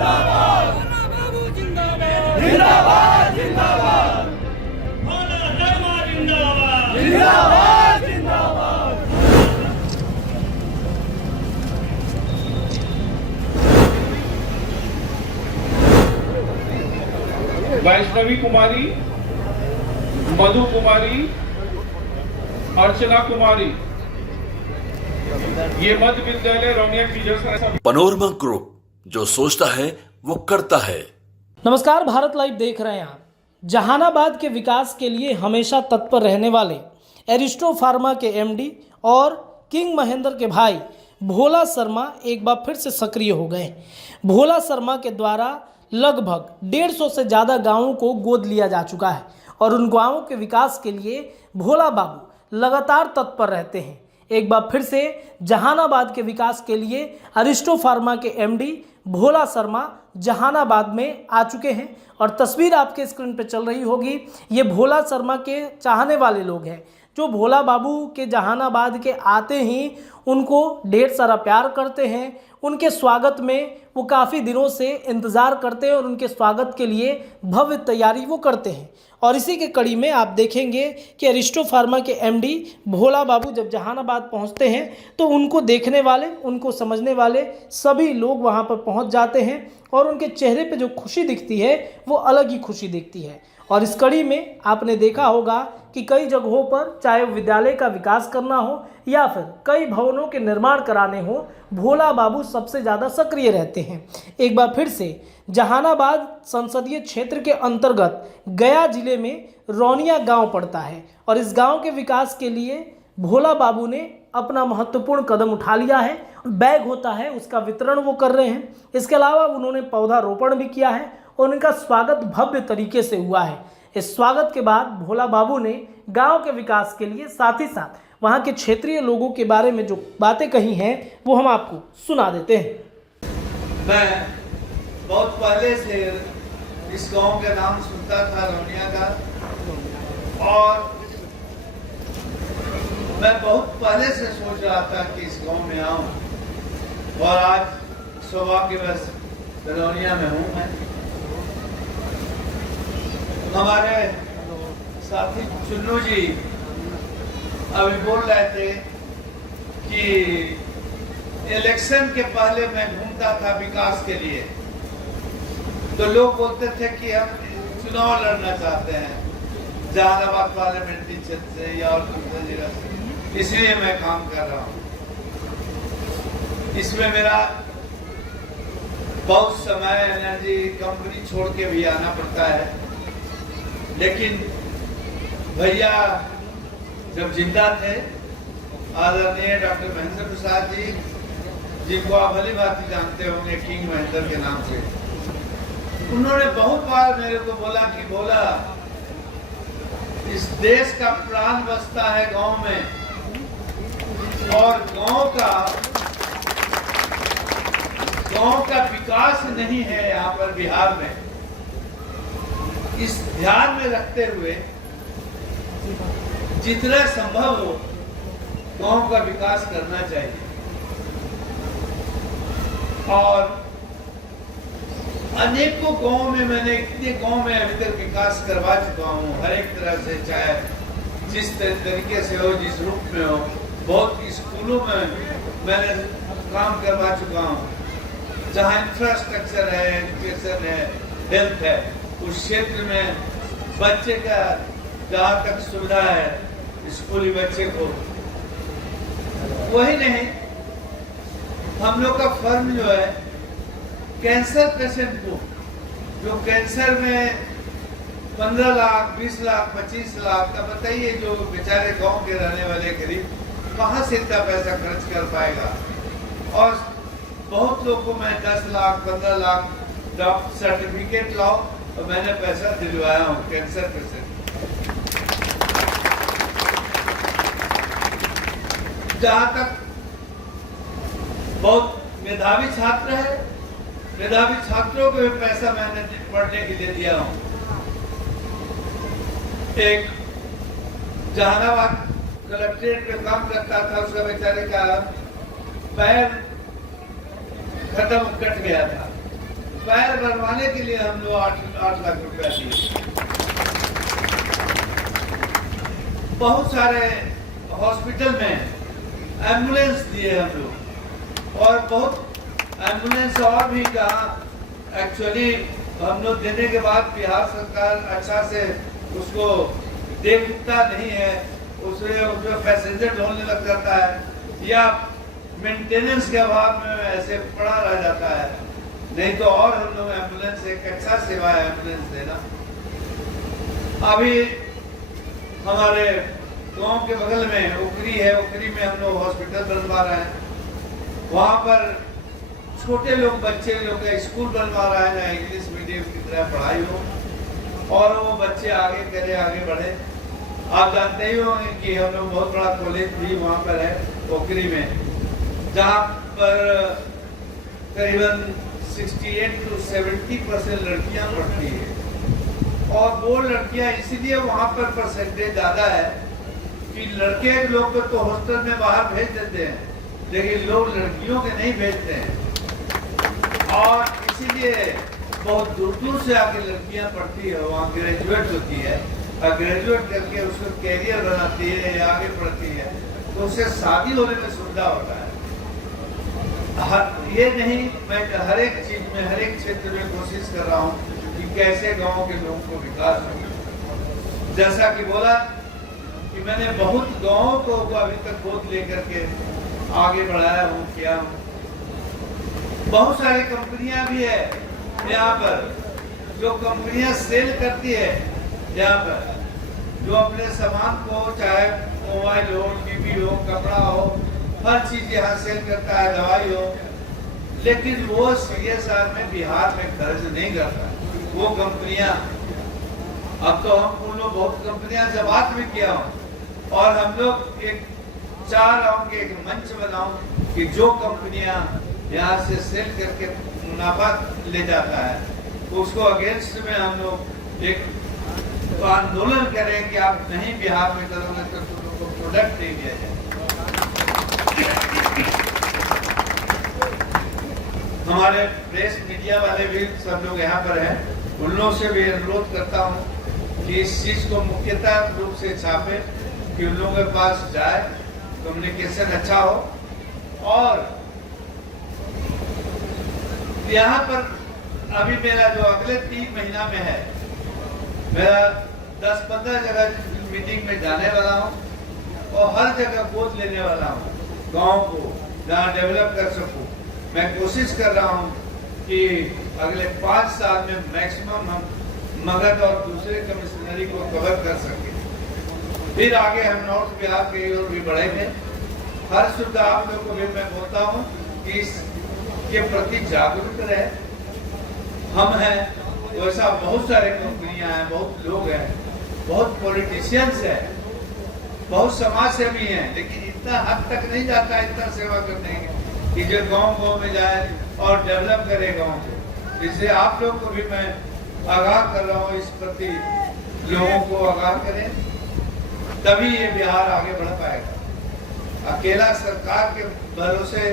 जिंदाबाद, बाबू जिंदाबाद, जिंदाबाद जिंदाबाद, भोला शर्मा जिंदाबाद, जिंदाबाद जिंदाबाद। वैष्णवी कुमारी, मधु कुमारी, अर्चना कुमारी, ये मध्य विद्यालय रौनिया की जैसा। पनोरमा ग्रुप, जो सोचता है वो करता है। नमस्कार, भारत लाइव देख रहे हैं आप। जहानाबाद के विकास के लिए हमेशा तत्पर रहने वाले एरिस्टो फार्मा के एमडी और किंग महेंद्र के भाई भोला शर्मा एक बार फिर से सक्रिय हो गए। भोला शर्मा के द्वारा लगभग 150 से ज़्यादा गांवों को गोद लिया जा चुका है और उन गांवों के विकास के लिए भोला बाबू लगातार तत्पर रहते हैं। एक बार फिर से जहानाबाद के विकास के लिए अरिस्टो फार्मा के एमडी भोला शर्मा जहानाबाद में आ चुके हैं और तस्वीर आपके स्क्रीन पर चल रही होगी। ये भोला शर्मा के चाहने वाले लोग हैं जो भोला बाबू के जहानाबाद के आते ही उनको ढेर सारा प्यार करते हैं। उनके स्वागत में वो काफ़ी दिनों से इंतज़ार करते हैं और उनके स्वागत के लिए भव्य तैयारी वो करते हैं। और इसी के कड़ी में आप देखेंगे कि अरिस्टो फार्मा के एमडी भोला बाबू जब जहानाबाद पहुंचते हैं तो उनको देखने वाले, उनको समझने वाले सभी लोग वहां पर पहुंच जाते हैं और उनके चेहरे पे जो खुशी दिखती है वो अलग ही खुशी दिखती है। और इस कड़ी में आपने देखा होगा कि कई जगहों पर, चाहे विद्यालय का विकास करना हो या फिर कई भवनों के निर्माण कराने हो, भोला बाबू सबसे ज़्यादा सक्रिय रहते हैं। एक बार फिर से जहानाबाद संसदीय क्षेत्र के अंतर्गत गया जिले में रौनिया गांव पड़ता है और इस गांव के विकास के लिए भोला बाबू ने अपना महत्वपूर्ण कदम उठा लिया है। बैग होता है उसका वितरण वो कर रहे हैं। इसके अलावा उन्होंने पौधारोपण भी किया है और उनका स्वागत भव्य तरीके से हुआ है। इस स्वागत के बाद भोला बाबू ने गांव के विकास के लिए साथ ही साथ वहां के क्षेत्रीय लोगों के बारे में जो बातें कही हैं वो हम आपको सुना देते हैं। मैं बहुत पहले से इस गांव का नाम सुनता था, रौनिया का, और मैं बहुत पहले से सोच रहा था कि इस गांव में आऊं और आज सौभाग्यवश रौनिया में हूं। मैं हमारे साथी चुन्नू जी अभी बोल रहे थे कि इलेक्शन के पहले मैं घूमता था विकास के लिए, तो लोग बोलते थे कि हम चुनाव लड़ना चाहते हैं जहानाबाद पार्लियामेंट्री क्षेत्र से या और दूसरी जगह से, इसलिए मैं काम कर रहा हूँ। इसमें मेरा बहुत समय, एनर्जी, कंपनी छोड़ के भी आना पड़ता है, लेकिन भैया जब जिंदा थे, आदरणीय डॉक्टर महेंद्र प्रसाद जी, जिनको आप भली भांति जानते होंगे किंग महेंद्र के नाम से, उन्होंने बहुत बार मेरे को बोला कि भोला, इस देश का प्राण बसता है गांव में और गांव का विकास नहीं है यहाँ पर बिहार में। इस ध्यान में रखते हुए जितना संभव हो गांव का विकास करना चाहिए। और अनेकों गांव में, मैंने इतने गांव में अभी तक विकास करवा चुका हूँ, हर एक तरह से, चाहे जिस तरीके से हो, जिस रूप में हो। बहुत स्कूलों में मैंने काम करवा चुका हूँ, जहाँ इंफ्रास्ट्रक्चर है, एजुकेशन है, हेल्थ है, उस क्षेत्र में बच्चे का जहाँ तक सुविधा है स्कूली बच्चे को, वही नहीं, हम लोग का फर्म जो है कैंसर पेशेंट को, जो कैंसर में 15 लाख, 20 लाख, 25 लाख का, बताइए जो बेचारे गांव के रहने वाले गरीब कहाँ से इतना पैसा खर्च कर पाएगा। और बहुत लोग को मैं 10 लाख, 15 लाख डॉक्टर सर्टिफिकेट लाओ, और मैंने पैसा दिलवाया हूँ कैंसर पेशेंट। जहाँ तक बहुत मेधावी छात्र है, मेधावी छात्रों को भी पैसा मैंने पढ़ने के लिए दिया हूँ। एक जहानाबाद कलेक्ट्रेट पे काम करता था, उसका बेचारे का पैर कट गया था, पैर बनवाने के लिए हम लोग 8 लाख रुपया दिए। बहुत सारे हॉस्पिटल में एम्बुलेंस दिए हम लोग, और बहुत एम्बुलेंस और भी कहा। एक्चुअली हम लोग देने के बाद बिहार सरकार अच्छा से उसको देखता नहीं है, उसमें पैसेंजर ढोलने लग जाता है या मेंटेनेंस के अभाव में ऐसे पड़ा रह जाता है। नहीं तो और हम लोग एम्बुलेंस एक अच्छा सेवा है एम्बुलेंस देना। अभी हमारे गांव के बगल में उकरी है, उकरी में हम लोग हॉस्पिटल बनवा रहे हैं। वहाँ पर छोटे लोग बच्चे लोग का स्कूल बनवा रहा है, जहाँ इंग्लिश मीडियम की तरह पढ़ाई हो और वो बच्चे आगे करे, आगे बढ़े। आप जानते ही होंगे कि हम लोग बहुत बड़ा कॉलेज भी वहाँ पर है उकरी में, जहाँ पर करीबन 68 to 70% लड़कियाँ पढ़ती है। और वो लड़कियाँ इसलिए वहाँ पर परसेंटेज ज़्यादा है कि लड़के लोग को तो हॉस्टल में बाहर भेज देते हैं, लेकिन लोग लड़कियों के नहीं भेजते हैं। और इसीलिए बहुत दूर दूर से आके लड़कियां पढ़ती है, वहाँ ग्रेजुएट होती है और ग्रेजुएट करके उसको कैरियर बनाती है या आगे पढ़ती है, तो उससे शादी होने में सुविधा होता है। ये नहीं, मैं हर एक चीज में, हर एक क्षेत्र में कोशिश कर रहा हूँ कि कैसे गाँव के लोगों को विकास हो। जैसा कि बोला कि मैंने बहुत गाँवों को अभी तक गोद लेकर के आगे बढ़ाया हूँ, किया हूँ। बहुत सारी कंपनियां भी है यहाँ पर, जो कंपनियां सेल करती है यहाँ पर, जो अपने सामान को, चाहे मोबाइल हो, टीवी हो, कपड़ा हो, हर चीज यहाँ सेल करता है, दवाई हो, लेकिन वो CSR में बिहार में खर्च नहीं करता। वो कंपनियां, अब तो हम लोग बहुत कंपनियां से बात भी किया हूँ और हम लोग एक चाह रहा हूँ कि एक मंच बनाऊं कि जो कंपनियां यहाँ से सेल करके मुनाफा ले जाता है, उसको अगेंस्ट में हम लोग एक आंदोलन करें कि आप नहीं बिहार में करोगे तो तुम लोग को प्रोडक्ट नहीं दिया जाए। हमारे प्रेस मीडिया वाले भी सब लोग यहाँ पर हैं, उन लोगों से भी अनुरोध करता हूँ कि इस चीज को मुख्यतः रूप से छापे, कि उन लोगों के पास जाए, कम्युनिकेशन अच्छा हो। और यहाँ पर अभी मेरा जो अगले 3 महीना में है, मेरा 10-15 जगह मीटिंग में जाने वाला हूँ और हर जगह गोद लेने वाला हूँ गांव को, जहाँ डेवलप कर सकूँ। मैं कोशिश कर रहा हूँ कि अगले 5 साल में मैक्सिमम हम मगध और दूसरे कमिश्नरी को कवर कर सकें। फिर आगे हम नॉर्थ बिहार के ओर भी बढ़ेंगे। हर सुविधा आप लोग को भी मैं बोलता हूँ कि इसके प्रति जागरूक रहे। हम हैं, वैसा बहुत सारे कंपनियां हैं, बहुत लोग हैं, बहुत पॉलिटिशियंस हैं, बहुत समाज सेवी हैं, लेकिन इतना हद तक नहीं जाता, इतना सेवा करने कि जो गांव में जाए और डेवलप करे गांव को। इससे आप लोग को भी मैं आगाह कर रहा हूँ, इस प्रति लोगों को आगाह करें, तभी ये बिहार आगे बढ़ पाएगा। अकेला सरकार के भरोसे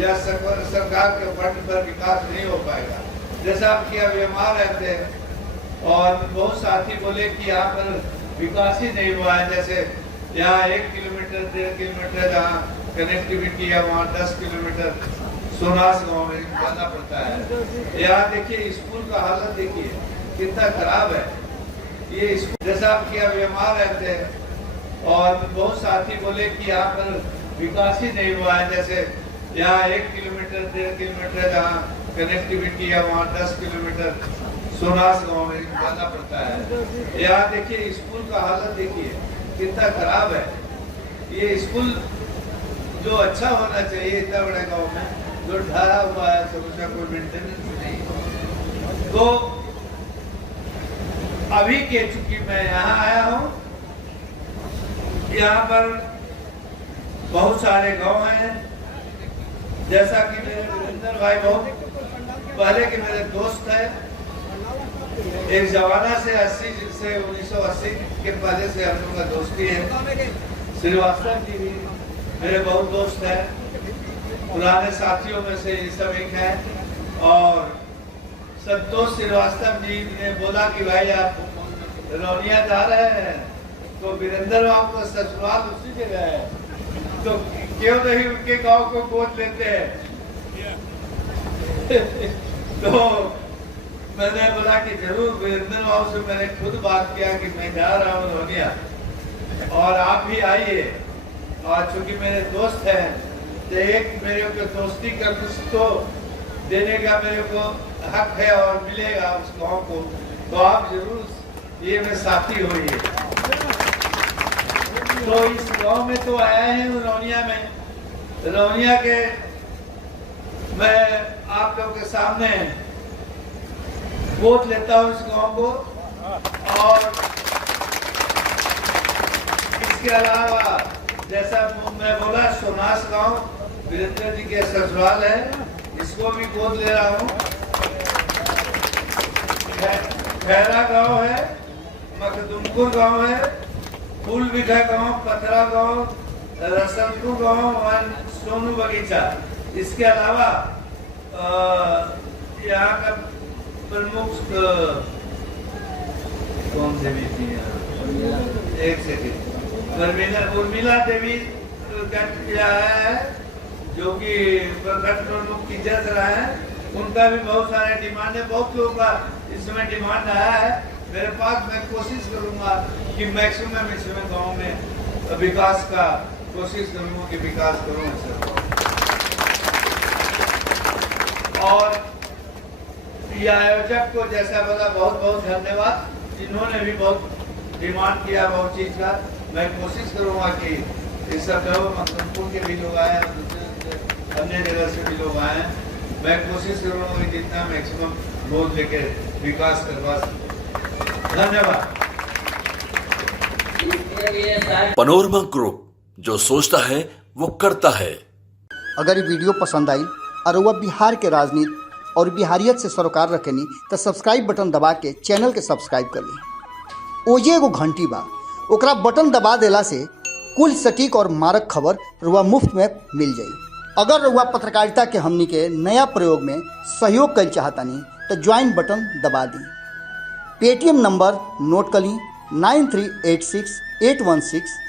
या सरकार के फंड पर विकास नहीं हो पाएगा। जैसा आपकी अभी हम आ रहे थे और बहुत साथी बोले कि यहाँ पर विकास ही नहीं हुआ है, जैसे यहाँ 1 किलोमीटर 1.5 किलोमीटर जहाँ कनेक्टिविटी है, वहाँ 10 किलोमीटर सोनास गाँव में जाना पड़ता है। यहाँ देखिए स्कूल का हालत देखिए कितना खराब है। ये स्कूल, जैसा आपकी अभी हम आ रहे थे और बहुत साथी बोले कि यहाँ पर विकास ही नहीं हुआ है, जैसे यहाँ 1 किलोमीटर 1.5 किलोमीटर जहाँ कनेक्टिविटी है, वहाँ 10 किलोमीटर सोनास गाँव में जाना पड़ता है। यहाँ देखिए स्कूल का हालत देखिए कितना खराब है। ये स्कूल जो अच्छा होना चाहिए इतना बड़े गाँव में, जो ढारा हुआ है, सब उसका कोई मेंटेनेंस नहीं। तो अभी के चूंकि मैं यहाँ आया हूँ, यहाँ पर बहुत सारे गांव हैं, जैसा कि मेरे वीरेंद्र भाई बहुत पहले के मेरे दोस्त है, एक जमाना से 1980 के पहले से हम लोग का दोस्ती है। श्रीवास्तव जी भी मेरे बहुत दोस्त हैं, पुराने साथियों में से ये सब एक है। और संतोष श्रीवास्तव जी ने बोला कि भाई आप रौनिया जा रहे हैं तो वीरेंद्र बाबू का ससुराल उसी जगह है, तो क्यों नहीं उनके गांव को गोद लेते हैं। तो मैंने बोला कि जरूर वीरेंद्र बाबू से मैंने खुद बात किया कि मैं जा रहा हूँ रौनिया और आप भी आइए, और चूंकि मेरे दोस्त हैं तो एक मेरे को दोस्ती का कुछ तो देने का मेरे को हक है और मिलेगा उस गांव को, तो आप जरूर ये में साथी होइए। तो इस गांव में तो आया है रौनिया में, रौनिया के मैं आप लोग के सामने गोद लेता हूँ इस गांव को, और इसके अलावा जैसा मैं बोला सोनास गांव वीरेंद्र जी के ससुराल है, इसको भी गोद ले रहा हूँ। खैरा गांव है, मखदुमपुर गांव है, फूलबिघा गांव, पथरा गांव, रसलपुर गांव और सोनू बगीचा। इसके अलावा यहाँ का प्रमुख कौन देवी थी, एक सेकेंड, उर्मिला देवी आया है जो कि प्रखंड प्रमुख की जज रहा है, उनका भी बहुत सारे डिमांड है, बहुत लोगों का इसमें डिमांड आया है मेरे पास। मैं कोशिश करूंगा कि मैक्सिमम इसमें गांव में विकास का कोशिश करूंगा कि विकास करूं सर। और ये आयोजक को जैसा बोला बहुत बहुत धन्यवाद, जिन्होंने भी बहुत डिमांड किया बहुत चीज का। मैं कोशिश करूंगा कि इस सब मखदुमपुर के भी लोग आए, अन्य जगह से भी लोग आए, मैं कोशिश करूंगा कि जितना मैक्सिमम वोट लेके विकास करवा सकूं। धन्यवाद। पनोरमा ग्रुप, जो सोचता है वो करता है। अगर ये वीडियो पसंद आई और वह बिहार के राजनीति और बिहारियत से सरोकार रखेनी तो सब्सक्राइब बटन दबा के चैनल के सब्सक्राइब कर ली। ओजे एगो घंटी बा, ओकरा बटन दबा देला से कुल सटीक और मारक खबर रुआ मुफ्त में मिल जाई। अगर रुआ पत्रकारिता के हमनी के नया प्रयोग में सहयोग कर चाहतानी तो ज्वाइन बटन दबा दी। पेटीएम नंबर नोट कर ली 9386816816